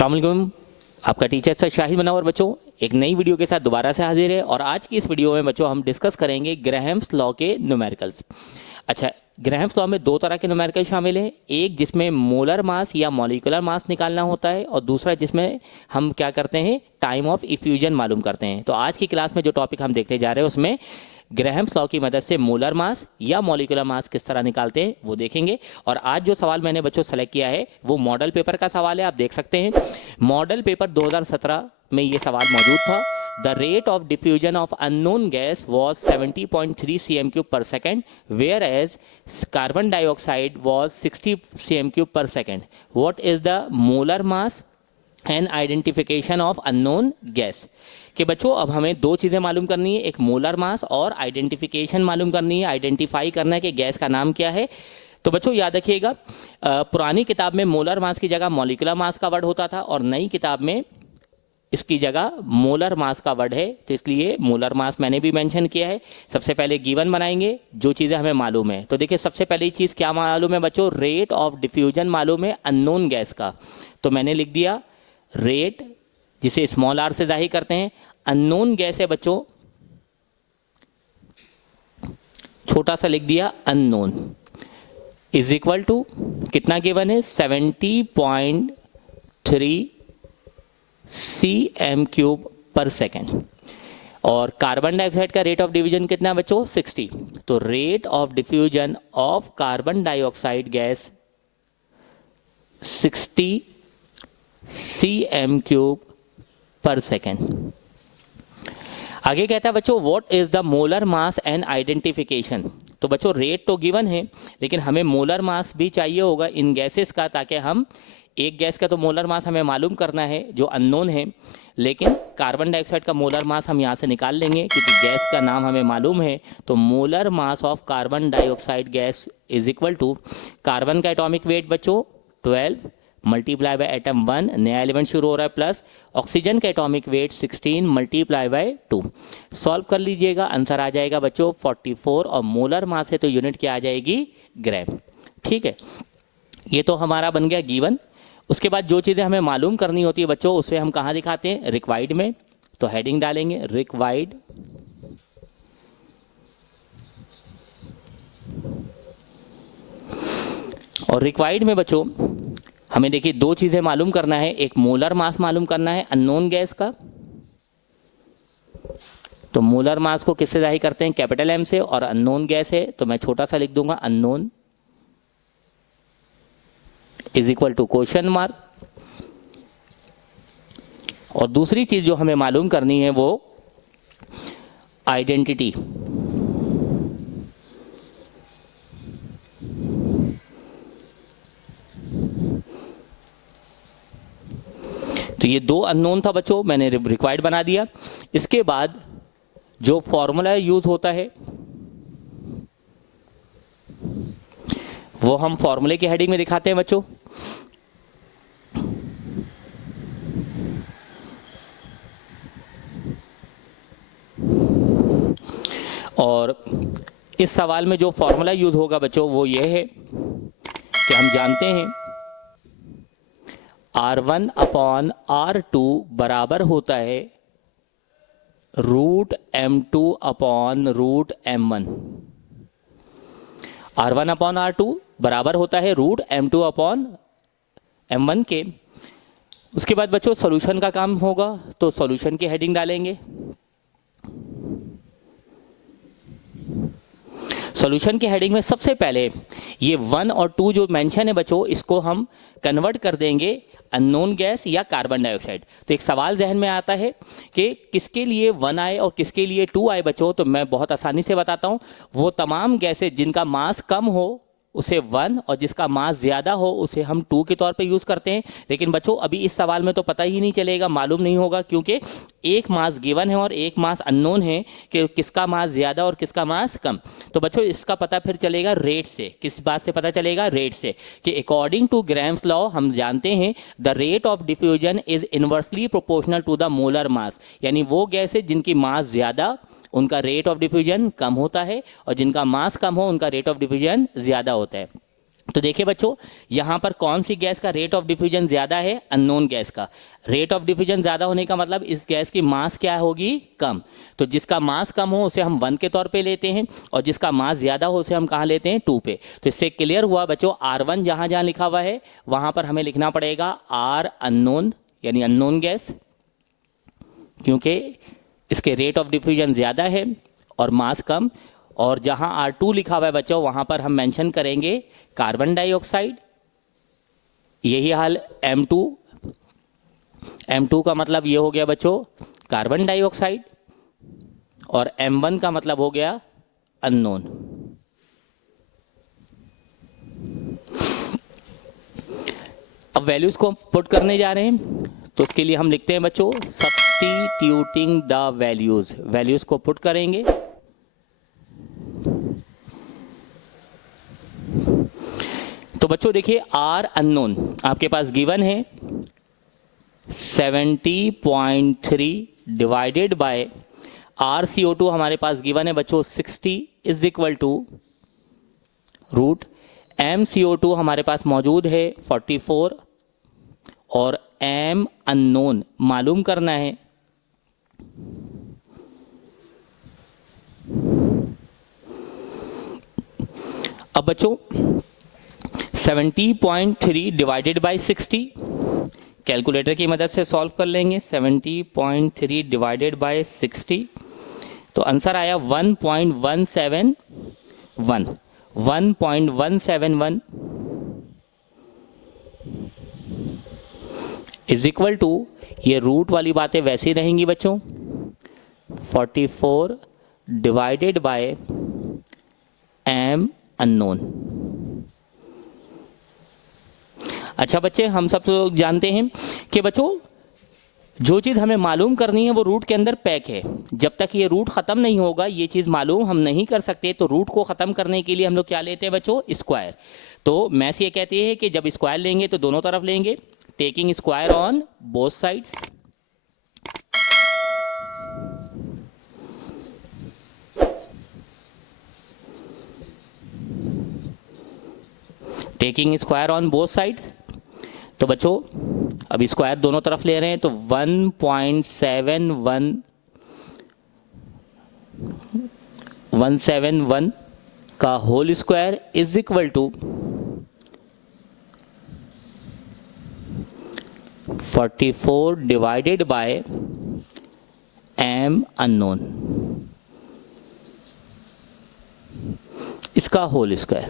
अस्सलाम वालेकुम। आपका टीचर सर शाहिद मुनव्वर बच्चों एक नई वीडियो के साथ दोबारा से हाजिर है। और आज की इस वीडियो में बच्चों हम डिस्कस करेंगे ग्राहम्स लॉ के न्यूमेरिकल्स। अच्छा, ग्राहम्स लॉ में दो तरह के न्यूमेरिकल शामिल हैं, एक जिसमें मोलर मास या मॉलिक्यूलर मास निकालना होता है और दूसरा जिसमें हम क्या करते हैं, टाइम ऑफ इफ्यूजन मालूम करते हैं। तो आज की क्लास में जो टॉपिक हम देखते जा रहे हैं उसमें ग्राहम्स लॉ की मदद से मोलर मास या मॉलिक्यूलर मास किस तरह निकालते हैं वो देखेंगे। और आज जो सवाल मैंने बच्चों सेलेक्ट किया है वो मॉडल पेपर का सवाल है, आप देख सकते हैं। मॉडल पेपर 2017 में ये सवाल मौजूद था। The rate of diffusion of unknown gas was 70.3 cm³ per second, whereas carbon dioxide was 60 cm³ per second. What is the molar mass and identification of unknown gas. कि बच्चों अब हमें दो चीज़ें मालूम करनी है, एक मोलर मास और आइडेंटिफिकेशन मालूम करनी है, आइडेंटिफाई करना है कि गैस का नाम क्या है। तो बच्चों याद रखिएगा, पुरानी किताब में मोलर मास की जगह मॉलिक्यूलर मास का वर्ड होता था और नई किताब में इसकी जगह मोलर मास का वर्ड है, तो इसलिए मोलर मास मैंने भी मेंशन किया है। सबसे पहले गिवन बनाएंगे जो चीज़ें हमें मालूम है। तो देखिए सबसे पहली चीज़ क्या मालूम है बच्चों, रेट ऑफ डिफ्यूजन मालूम है अननोन गैस का। तो मैंने लिख दिया रेट, जिसे स्मॉल आर से जाहिर करते हैं। अननोन गैस है बच्चों, छोटा सा लिख दिया अननोन, इज इक्वल टू कितना गिवन है 70.3 cm³ पर सेकेंड। और कार्बन डाइऑक्साइड का रेट ऑफ डिफ्यूजन कितना है बच्चों 60। तो rate of diffusion of carbon dioxide gas 60 cm³ पर सेकेंड। आगे कहता है बच्चों what is the molar mass and identification. तो बच्चों रेट तो गिवन है लेकिन हमें मोलर मास भी चाहिए होगा इन गैसेस का, ताकि हम एक गैस का तो मोलर मास हमें मालूम करना है जो अननोन है, लेकिन कार्बन डाइऑक्साइड का मोलर मास हम यहाँ से निकाल लेंगे क्योंकि गैस का नाम हमें मालूम है। तो molar mass of carbon dioxide gas is equal to carbon का एटॉमिक वेट बच्चों 12 मल्टीप्लाई बाय एटम 1, नया एलिमेंट शुरू हो रहा है, प्लस ऑक्सीजन का atomic wait 16 multiply by 2। Solve कर लीजिएगा, आंसर आ जाएगा बच्चों 44 और मोलर मास है तो यूनिट क्या आ जाएगी ग्राम। ठीक है, ये तो हमारा बन गया गिवन। उसके बाद जो चीज़ें हमें मालूम करनी होती है बच्चों उसे हम कहाँ दिखाते हैं, रिक्वायर्ड में। तो हेडिंग डालेंगे रिक्वायर्ड, और रिक्वायर्ड में बच्चों हमें देखिए दो चीज़ें मालूम करना है, एक मोलर मास मालूम करना है अननोन गैस का। तो मोलर मास को किससे जाहिर करते हैं, कैपिटल एम से, और अननोन गैस है तो मैं छोटा सा लिख दूंगा unknown is equal to question mark. और दूसरी चीज जो हमें मालूम करनी है वो आइडेंटिटी। तो ये दो अननोन था बच्चों, मैंने रिक्वायर्ड बना दिया। इसके बाद जो फॉर्मूला यूज होता है वो हम फॉर्मूले की हेडिंग में दिखाते हैं बच्चों। और इस सवाल में जो फॉर्मूला यूज होगा बच्चों वो ये है कि हम जानते हैं R1/R2 बराबर होता है √m2/√m1। R1/R2 बराबर होता है √m2/m1 के। उसके बाद बच्चों सॉल्यूशन का काम होगा, तो सॉल्यूशन की हेडिंग डालेंगे। सॉल्यूशन की हेडिंग में सबसे पहले ये 1 और 2 जो मेंशन है बच्चों इसको हम कन्वर्ट कर देंगे अननोन गैस या कार्बन डाइऑक्साइड। तो एक सवाल जहन में आता है कि किसके लिए 1 आए और किसके लिए 2 आए बच्चों, तो मैं बहुत आसानी से बताता हूँ। वो तमाम गैसें जिनका मास कम हो उसे 1 और जिसका मास ज़्यादा हो उसे हम 2 के तौर पे यूज़ करते हैं। लेकिन बच्चों अभी इस सवाल में तो पता ही नहीं चलेगा, मालूम नहीं होगा, क्योंकि एक मास गिवन है और एक मास अननोन है कि किसका मास ज़्यादा और किसका मास कम। तो बच्चों इसका पता फिर चलेगा रेट से। किस बात से पता चलेगा, रेट से, कि अकॉर्डिंग टू ग्राम्स लॉ हम जानते हैं the rate of diffusion is inversely proportional to the molar mass. यानी वो गैस है जिनकी मास ज़्यादा उनका रेट ऑफ डिफ्यूजन कम होता है और जिनका मास कम हो उनका रेट ऑफ डिफ्यूजन ज़्यादा होता है। तो देखिए बच्चों, यहाँ पर कौन सी गैस का रेट ऑफ डिफ्यूजन ज़्यादा है? अननोन गैस का। रेट ऑफ डिफ्यूजन ज़्यादा होने का मतलब इस गैस की मास क्या होगी? कम। तो जिसका मास कम हो उसे हम 1 के तौर पे लेते हैं, और जिसका मास ज़्यादा हो उसे हम कहाँ लेते हैं? 2 पे। तो इससे क्लियर हुआ बच्चों, R1 जहाँ जहाँ लिखा हुआ है वहाँ पर हमें लिखना पड़ेगा R अननोन, यानी अननोन गैस, क्योंकि इसके रेट ऑफ डिफ्यूजन ज़्यादा है और मास कम। और जहां R2 लिखा हुआ है बच्चों, वहां पर हम मेंशन करेंगे कार्बन डाइऑक्साइड। यही हाल M2। M2 का मतलब ये हो गया बच्चों कार्बन डाइऑक्साइड, और M1 का मतलब हो गया अननोन। अब वैल्यूज को पुट करने जा रहे हैं, तो उसके लिए हम लिखते हैं बच्चों सब्स्टिट्यूटिंग द वैल्यूज। वैल्यूज को पुट करेंगे। तो बच्चों देखिए, R अननोन आपके पास गिवन है 70.3 डिवाइडेड बाय RCO2 हमारे पास गिवन है बच्चों 60 is equal to root MCO2 हमारे पास मौजूद है 44, और M अननोन मालूम करना है। अब बच्चों 70.3 डिवाइडेड बाई 60, कैलकुलेटर की मदद से सॉल्व कर लेंगे। 70.3 डिवाइडेड बाई 60, तो आंसर आया 1.171। 1.171 इज इक्वल टू, ये रूट वाली बातें वैसी रहेंगी बच्चों, 44 डिवाइडेड बाय M अननोन। अच्छा बच्चे, हम सब लोग जानते हैं कि बच्चों जो चीज़ हमें मालूम करनी है वो रूट के अंदर पैक है। जब तक ये रूट ख़त्म नहीं होगा ये चीज़ मालूम हम नहीं कर सकते। तो रूट को ख़त्म करने के लिए हम लोग क्या लेते हैं बच्चों? स्क्वायर। तो मैथ्स ये कहती है कि जब स्क्वायर लेंगे तो दोनों तरफ लेंगे, taking square on both sides. Taking square on both side. तो बच्चों अब स्क्वायर दोनों तरफ ले रहे हैं, तो 1.171 का whole square is equal to 44 divided by M unknown, इसका होल स्क्वायर।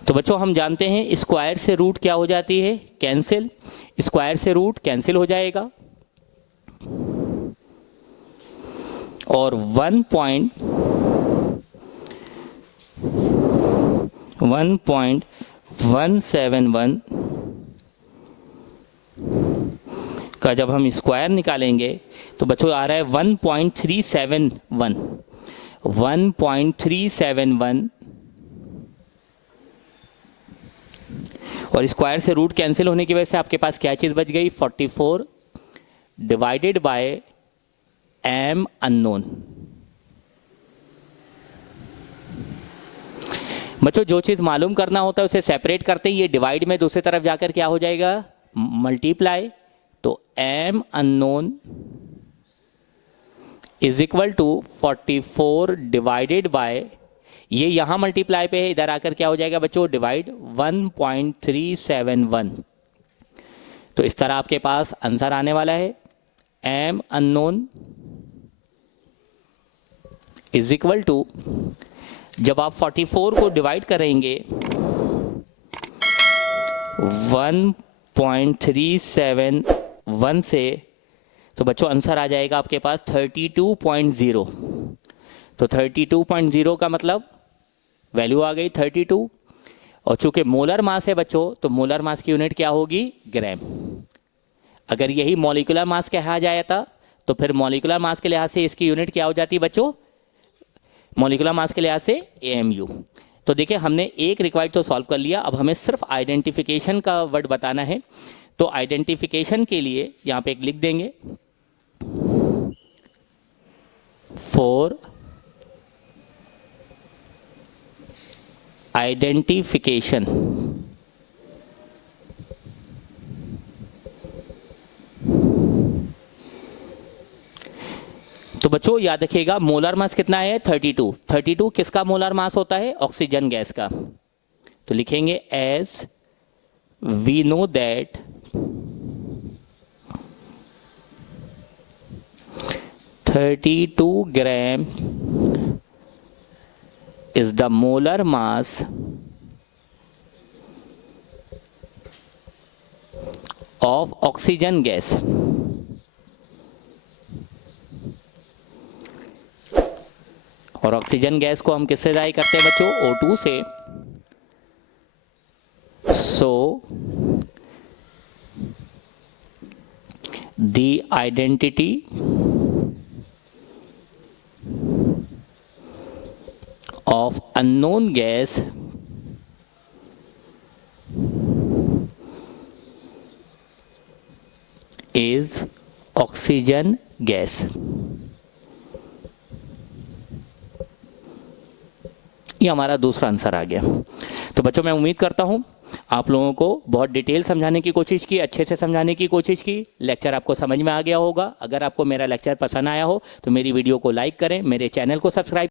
तो बच्चों हम जानते हैं स्क्वायर से रूट क्या हो जाती है? कैंसिल। स्क्वायर से रूट कैंसिल हो जाएगा, और 1.171 का जब हम स्क्वायर निकालेंगे तो बच्चों आ रहा है 1.371। 1.371, और स्क्वायर से रूट कैंसिल होने की वजह से आपके पास क्या चीज़ बच गई? 44 डिवाइडेड बाय M अननोन। बच्चों जो चीज़ मालूम करना होता है उसे सेपरेट करते ही ये डिवाइड में दूसरी तरफ जाकर क्या हो जाएगा? मल्टीप्लाई। तो M unknown is equal to 44 divided by, ये यहां मल्टीप्लाई पे है, इधर आकर क्या हो जाएगा बच्चों? डिवाइड 1.371। तो इस तरह आपके पास आंसर आने वाला है M unknown is equal to, जब आप 44 को डिवाइड करेंगे 1.371 से, तो बच्चों आंसर आ जाएगा आपके पास 32.0। तो 32.0 का मतलब वैल्यू आ गई 32, और चूंकि मोलर मास है बच्चों तो मोलर मास की यूनिट क्या होगी? ग्राम। अगर यही मॉलिक्यूलर मास कहा जाता तो फिर मॉलिक्यूलर मास के लिहाज से इसकी यूनिट क्या हो जाती बच्चों? मॉलिक्यूलर मास के लिहाज से AMU। तो देखिए हमने एक रिक्वायर्ड तो सॉल्व कर लिया, अब हमें सिर्फ आइडेंटिफिकेशन का वर्ड बताना है। तो आइडेंटिफिकेशन के लिए यहाँ पे एक लिख देंगे, फॉर आइडेंटिफिकेशन तो बच्चों याद रखिएगा मोलर मास कितना है 32। 32 किसका मोलर मास होता है? ऑक्सीजन गैस का। तो लिखेंगे as we know that 32 gram is the molar mass of oxygen gas. और ऑक्सीजन गैस को हम किससे जारी करते हैं बच्चों? O2 से। So the identity of unknown gas is oxygen gas। ये हमारा दूसरा आंसर आ गया। तो बच्चों मैं उम्मीद करता हूँ आप लोगों को बहुत डिटेल समझाने की कोशिश की, अच्छे से समझाने की कोशिश की। लेक्चर आपको समझ में आ गया होगा। अगर आपको मेरा लेक्चर पसंद आया हो तो मेरी वीडियो को लाइक करें, मेरे चैनल को सब्सक्राइब